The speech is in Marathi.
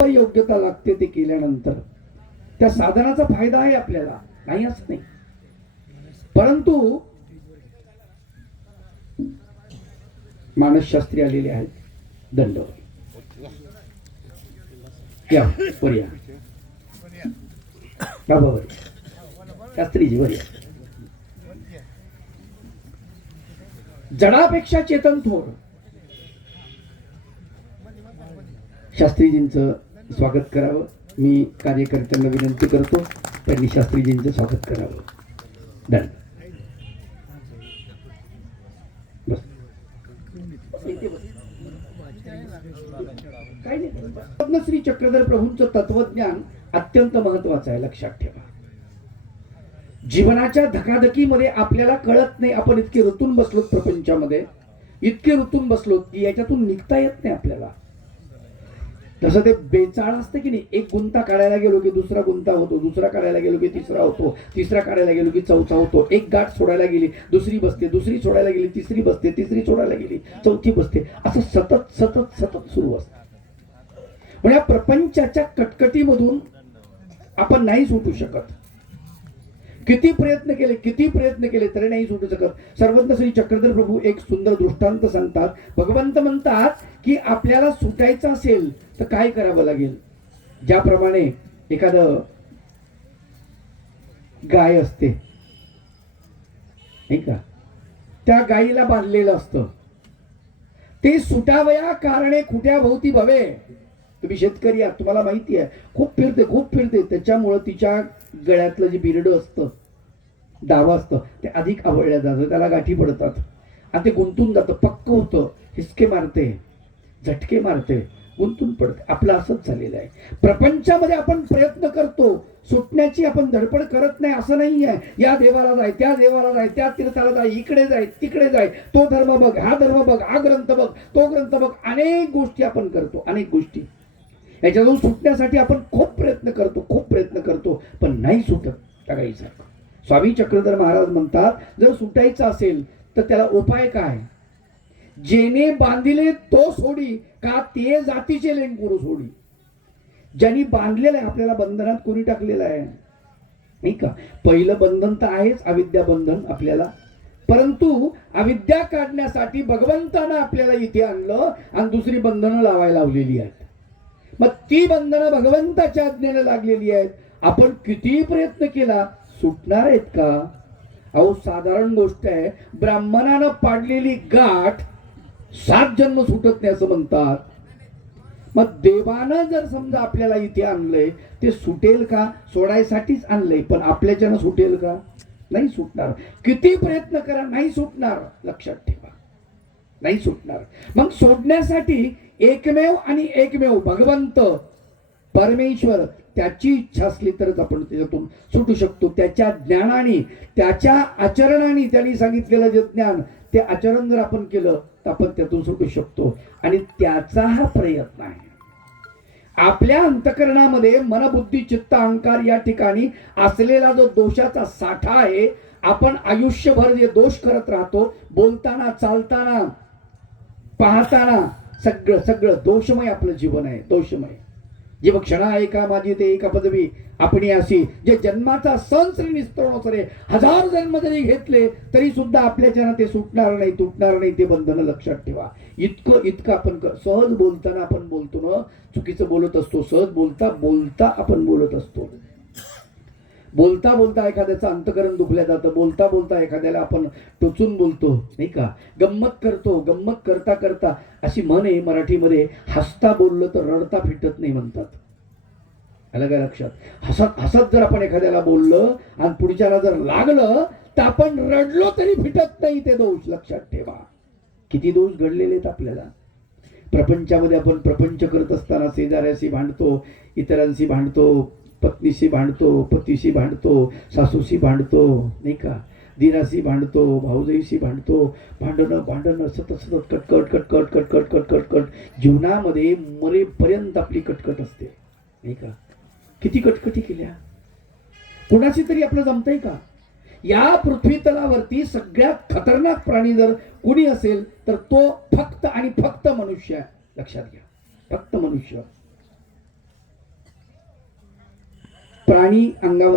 योग्यता लागते ते केल्यानंतर त्या साधनाचा फायदा आहे आपल्याला, नाही असं नाही. परंतु मानसशास्त्री आलेले आहेत. दंडवत या पर्या बाबा शास्त्रीजी पर्या. जडापेक्षा चेतन थोर. शास्त्रीजींचं स्वागत करावं. मी कार्यकर्त्यांना विनंती करतो त्यांनी शास्त्रीजींचं स्वागत करावं. डन. बस. पद्मश्री चक्रधर प्रभूंचं तत्वज्ञान अत्यंत महत्वाचं आहे, लक्षात ठेवा. जीवनाच्या धकाधकीमध्ये आपल्याला कळत नाही, आपण इतके ऋतून बसलो प्रपंचामध्ये, इतके ऋतून बसलो की याच्यातून निघता येत नाही आपल्याला. जसं ते बेचाळ असते की नाही, एक गुंता काढायला गेलो की दुसरा गुंता होतो, दुसरा काढायला गेलो की तिसरा होतो, तिसरा काढायला गेलो की चौथा होतो. एक गाठ सोडायला गेली दुसरी बसते, दुसरी सोडायला गेली तिसरी बसते, तिसरी सोडायला गेली चौथी बसते. असं सतत सतत सतत सुरू असतं. पण या प्रपंचाच्या कटकटीमधून आपण नाही सुटू शकत. किती प्रयत्न केले तरी नाही सुटू शकत. सर्वज्ञ श्री चक्रधर प्रभू एक सुंदर दृष्टांत सांगतात. भगवंत म्हणतात की आपल्याला सुटायचं असेल तर काय करावं लागेल. ज्याप्रमाणे एखादं गाय असते नाही का, त्या गायीला बांधलेलं असतं. ते सुटावया कारणे खुट्या भोवती भवे. तुम्ही शेतकरी आहात, तुम्हाला माहिती आहे, खूप फिरते. त्याच्यामुळं तिच्या गळ्यातलं जे बिरडं असतं, दावा असतं, ते अधिक आवडल्या जातं, त्याला गाठी पडतात आणि ते गुंतून जातं, पक्क होतं, हिसके मारते, झटके मारते, गुंतून पडते. आपलं असंच झालेलं आहे. प्रपंचामध्ये आपण प्रयत्न करतो सुटण्याची, आपण धडपड करत नाही असं नाही आहे. या देवाला जाय, त्या देवाला जाय, त्या तीर्थाला जाय, इकडे जाय, तिकडे जाय, तो धर्म बघ, हा धर्म बघ, हा ग्रंथ बघ, तो ग्रंथ बघ. अनेक गोष्टी आपण करतो, अनेक गोष्टी. याच्यातून सुटण्यासाठी आपण खूप प्रयत्न करतो पण नाही सुटत त्या गाईसारखं. स्वामी चक्रधर महाराज म्हणतात, जर सुटायचं असेल तर त्याला उपाय काय. जेने बांधिले तो सोडी, का ते जातीचे लेंकुरू सोडी. ज्यांनी बांधलेलं आहे, आपल्याला बंधनात कोणी टाकलेलं आहे नाही का. पहिलं बंधन तर आहेच, अविद्या बंधन आपल्याला. परंतु अविद्या काढण्यासाठी भगवंतानं आपल्याला इथे आणलं आणि दुसरी बंधनं लावायला लावलेली आहेत. मग ती बंधनं भगवंताच्या आज्ञेने लागलेली आहेत. आपण किती प्रयत्न केला, सुटणार आहेत का. अहो साधारण गोष्ट आहे, ब्राह्मणानं पाडलेली गाठ 7 जन्म सुटत नाही असं म्हणतात. मग देवानं जर समजा आपल्याला इथे आणलंय, ते सुटेल का. सोडायसाठीच आणलंय, पण आपल्याच्यानं सुटेल का, नाही सुटणार. किती प्रयत्न करा, नाही सुटणार, लक्षात ठेवा, नाही सुटणार. मग सोडण्यासाठी एकमेव भगवंत परमेश्वर, त्याची इच्छा असली तरच आपण त्याच्यातून सुटू शकतो. त्याच्या ज्ञानाने, त्याच्या आचरणाने, त्यांनी सांगितलेलं जे ज्ञान, ते आचरण जर आपण केलं तर आपण त्यातून सुटू शकतो. आणि त्याचा हा प्रयत्न आहे. आपल्या अंतकरणामध्ये मन, बुद्धी, चित्त, अहंकार या ठिकाणी असलेला जो दोषाचा साठा आहे, आपण आयुष्यभर जे दोष करत राहतो, बोलताना, चालताना, पाहताना, सगळं दोषमय आपलं जीवन आहे, दोषमय. जीव क्षणा एका माझी ते एका पदवी आपणी अशी. जे जन्माचा सण श्री निस्तरणो सरे, 1000 जन्म जरी घेतले तरी सुद्धा आपल्याच्यानं ते सुटणार नाही, तुटणार नाही ते बंधन. लक्षात ठेवा. इतकं आपण सहज बोलताना आपण बोलतो ना, चुकीचं बोलत असतो. सहज बोलता आपण बोलत असतो. बोलता एखाद्याचं अंतकरण दुखल्या जातं. बोलता एखाद्याला आपण टोचून बोलतो नाही का. गंमत करता अशी म्हण आहे मराठीमध्ये, हसता बोललं तर रडता फिटत नाही म्हणतात. आलं का लक्षात. हसत जर आपण एखाद्याला बोललं आणि पुढच्याला जर लागलं तर आपण रडलो तरी फिटत नाही ते दोष. लक्षात ठेवा. किती दोष घडलेले आहेत आपल्याला प्रपंचामध्ये. आपण प्रपंच करत असताना शेजाऱ्याशी भांडतो, इतरांशी भांडतो, पत्नीशी भांडतो, पतीशी भांडतो, सासूशी भांडतो नाही का, दिराशी भांडतो, भाऊजाईशी भांडतो. भांडणं सतत कटकट. जीवनामध्ये मरेपर्यंत आपली कटकट असते नाही का. किती कटकटी केल्या. कुणाशी तरी आपलं जमतंय का. या पृथ्वी तलावरती सगळ्यात खतरनाक प्राणी जर कोणी असेल तर तो फक्त आणि फक्त मनुष्य आहे. लक्षात घ्या, फक्त मनुष्य. प्राणी अंगावर